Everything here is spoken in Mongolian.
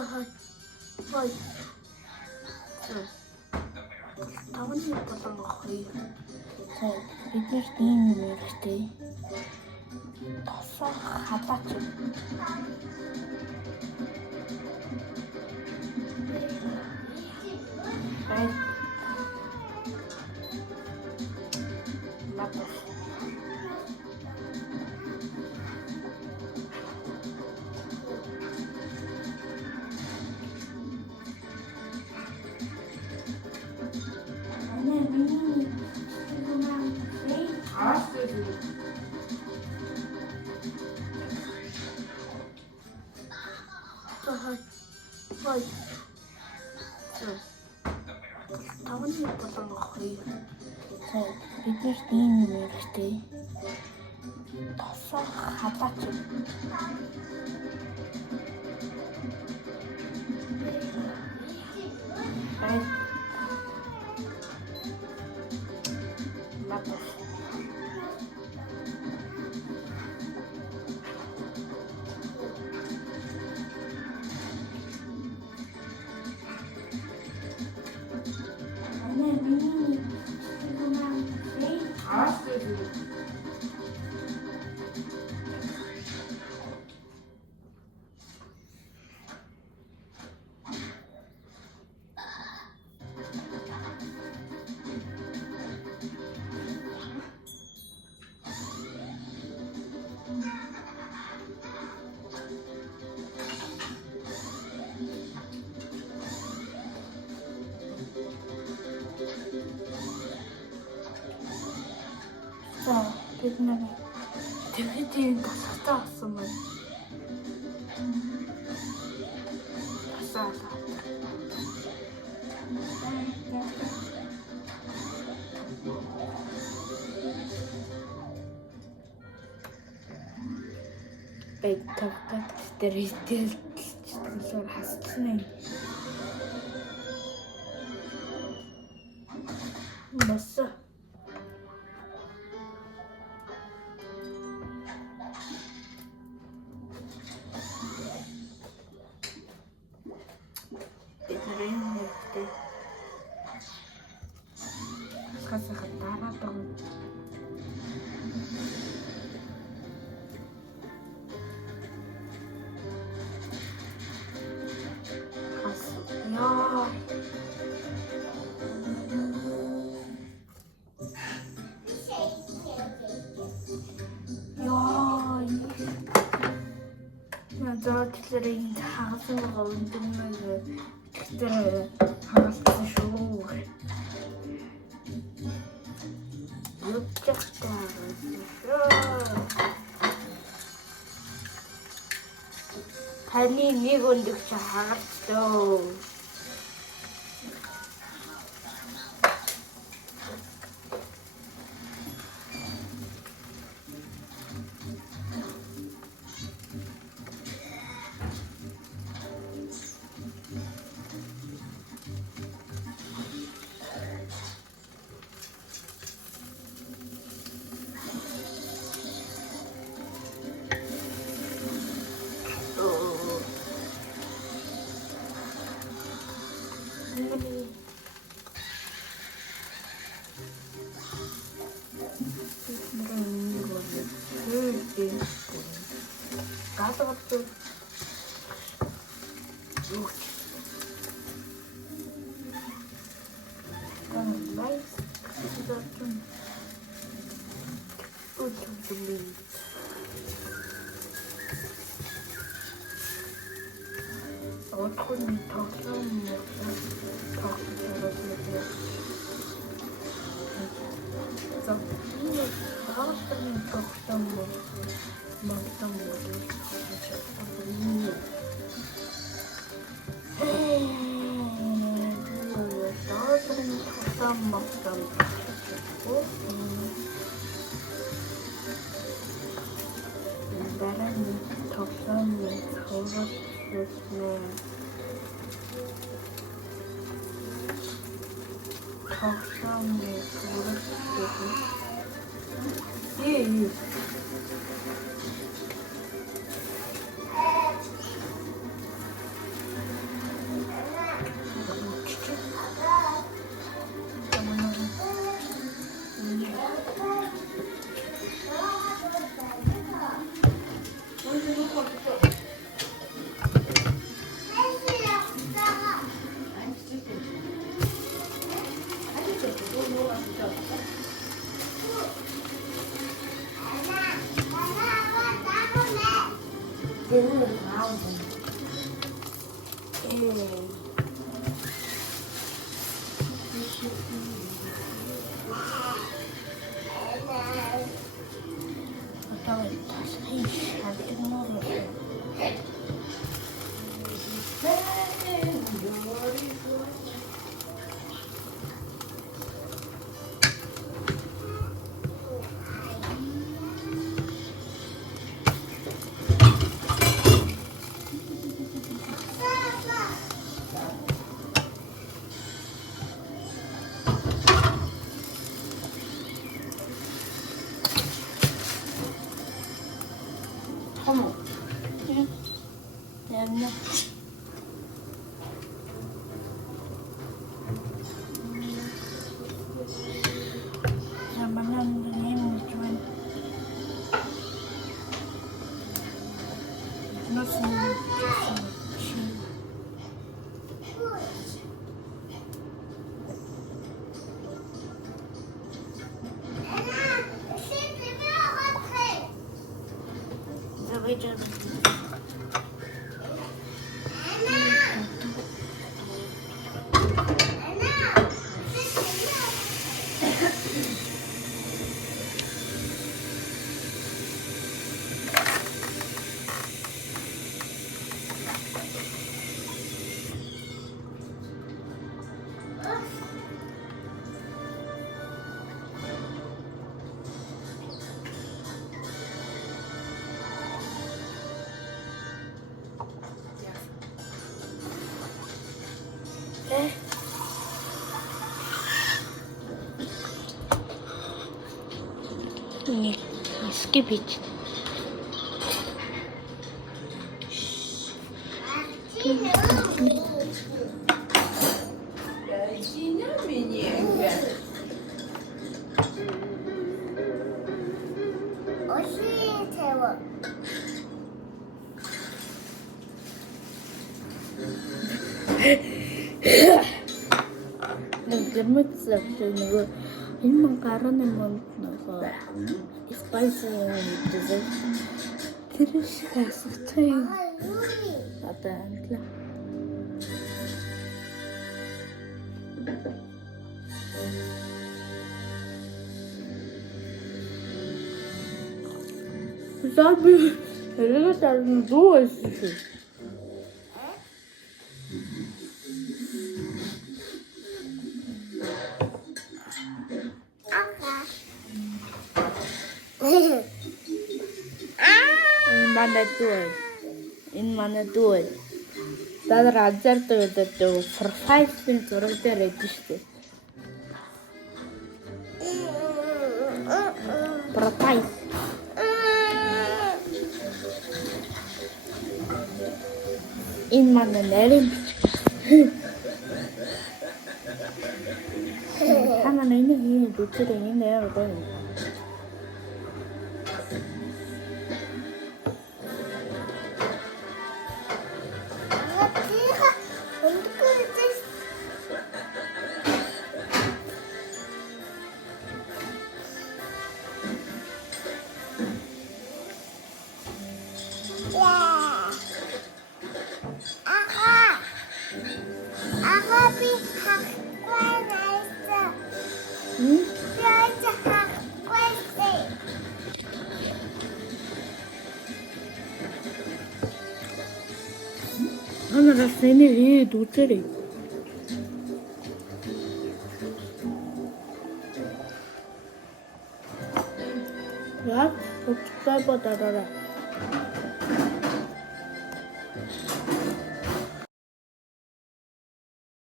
Хой. Тавны болон хоёр. За биднэрт ийм юм хэрэгтэй. Тосоо халаач. Бай. Лапа. Хой. Тавны болон хоёр. За биднэрт ийм юм хэрэгтэй. Тосоо халаач. Бай. Лапа. За бид нэг тэгээд тастай авсан байна. Тасаалаа. Бэд тавтад тэрийтэл зүгээр хасчихна юм. Баса. Хасахад дараа даа. Яа. Яа. Заачлаарыг хагасан байгаа үндэмэг тэр хагасан шүү. Таны нэг өндөгч хагалцлоо. 어떤 다시 잔뜩 먹었어. 어머. 응. 됐네. 만나는 힘이지만 넣었으면 좋지. 왜 저래? Nie, nie skipić. Nag-gamit sa sinugo. Yung mga karon naman naka spicy dessert. Terus kasih tayo. Apaan lah? Sabi, talaga tayo dua sih. In mana tuh, tadi rajar tuh for 5 minutes orang tuh register. For 5. In mana nelim. Sama ini lucu deh ini ya betul. Ana rasanya lucu deh. Ya, subscribe dah.